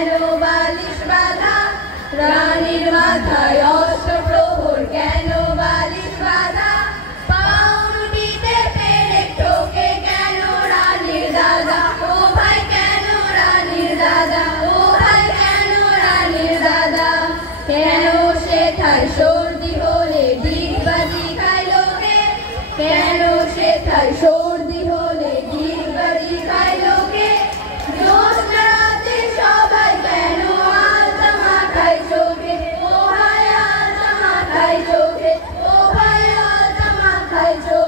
কেন বালিশ বাঁধা রানীর মাথায় অস্ত্র প্রহর কেন বালিশ বাঁধা পাউরুটিতে পেরেক ঠোকে কেন রানীর দাদা ও ভাই কেন রানীর দাদা ও ভাই কেন রানীর দাদা কেন সেথায় সর্দি হলে ডিগবাজি খাইলো কে কেন সেথায় সর্দি হলে ডিগবাজি খাইলো কে জ্যোৎস্না রাতে সবাই কেন আলতা মাখায় চোখে ও ভাই আলতা মাখায় চোখে ও ভাই আলতা মাখায় চোখে